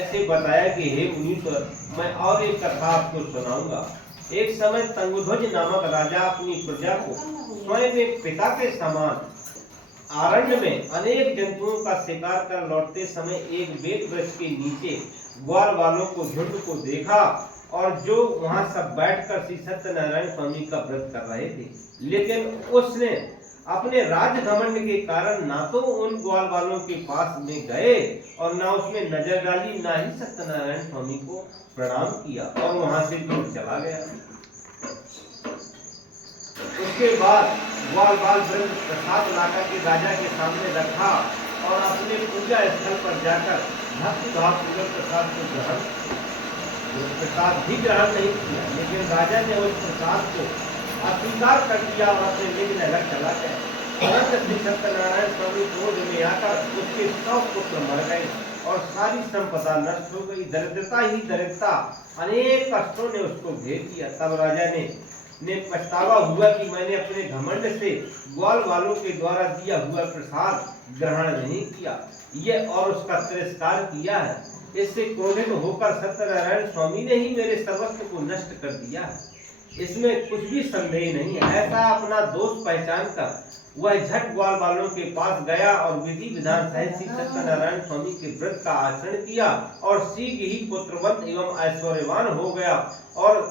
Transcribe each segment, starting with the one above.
ऐसे बताया कि हे मुनीश्वर, मैं और एक कथा आपको सुनाऊंगा। एक समय तंगध्वज नामक राजा अपनी प्रजा को स्वयं एक पिता के समान अरण्य में अनेक जंतुओं का शिकार कर लौटते समय एक बेल वृक्ष के नीचे ग्वाल वालों को झुंड को देखा, और जो वहां सब बैठकर श्री सत्यनारायण स्वामी का व्रत कर रहे थे। लेकिन उसने अपने राज घमंड के कारण ना तो उन ग्वाल वालों के पास में गए और ना उसमें नजर डाली, ना ही सत्यनारायण स्वामी को प्रणाम किया और वहां से दूर चला गया। उसके बाद ग्वाल बाल वृंद प्रसाद लाकर के राजा के सामने रखा और अपने पूजा स्थल पर जाकर भक्ति भाव पूर्वक प्रसाद को ग्रहण, प्रसाद भी ग्रहण नहीं किया। लेकिन राजा ने उस प्रसाद को अस्वीकार कर दिया और अपने निज नगर चला गया। तुरंत श्री सत्यनारायण स्वामी क्रोध में आकर उसके 100 पुत्र मर गए और सारी संपदा नष्ट हो गई। दरिद्रता ही दरिद्रता, अनेक कष्टों ने उसको घेर दिया। तब राजा ने पछतावा हुआ कि मैंने अपने घमंड से ग्वाल वालों के द्वारा दिया हुआ प्रसाद ग्रहण नहीं किया ये और उसका तिरस्कार किया है। इससे क्रोधित होकर सत्यनारायण स्वामी ने ही मेरे सर्वस्व को नष्ट कर दिया है, इसमें कुछ भी संदेह नहीं है। ऐसा अपना दोष पहचान कर वह झट ग्वाल वालों के पास गया और विधि विधान सहित श्री सत्यनारायण स्वामी के व्रत का आचरण किया और शीघ्र ही पुत्रवंत एवं ऐश्वर्यवान हो गया और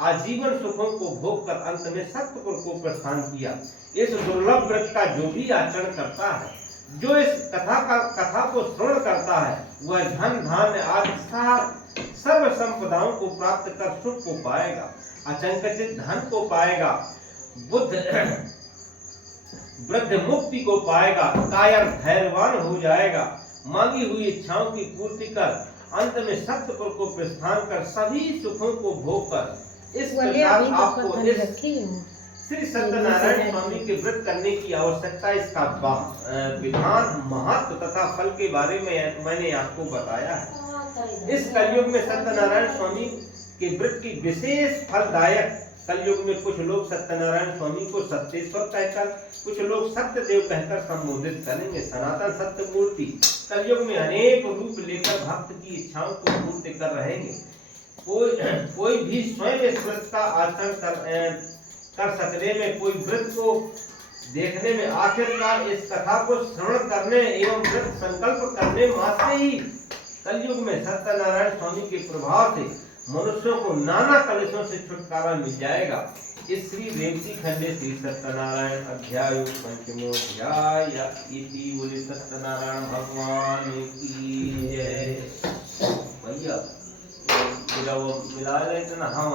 आजीवन सुखों को भोग कर अंत में सत्यपुर को प्रस्थान किया। इस दुर्लभ व्रत का जो भी आचरण करता है, जो इस कथा को श्रवण करता है, वह धन धान्य आदि सर्व संपदाओं को प्राप्त कर सुख को पाएगा, अचंकित धन को पाएगा, वृद्ध मुक्ति को पाएगा, कायर धैर्यवान हो जाएगा, मांगी हुई इच्छाओं की पूर्ति कर अंत में सत्यपुर को प्रस्थान कर सभी सुखों को भोग कर इस प्रकार आपको श्री सत्यनारायण स्वामी के व्रत करने की आवश्यकता, इसका विधान, महत्व तथा फल के बारे में मैंने आपको बताया है। इस कलयुग में सत्यनारायण स्वामी के व्रत की विशेष फलदायक, कलयुग में कुछ लोग सत्यनारायण स्वामी को सत्येश्वर कहकर, कुछ लोग सत्यदेव कहकर संबोधित करेंगे। सनातन सत्य मूर्ति कलयुग में अनेक रूप लेकर भक्त की इच्छाओं को पूर्ण कर रहेंगे। कोई भी स्वयं इस व्रत का आचरण कर सकने में, कोई व्रत को देखने में, आखिरकार इस कथा को श्रवण करने एवं व्रत संकल्प करने मात्र ही कलयुग में सत्यनारायण स्वामी के प्रभाव से मनुष्यों को नाना कलेशों से छुटकारा मिल जाएगा। इस श्री रेवती खंडे श्री सत्यनारायण अध्याय पंचमोध्याय इति बोले सत्यनारायण भगवान की जय। भैया मिला रहे थे ना, हाँ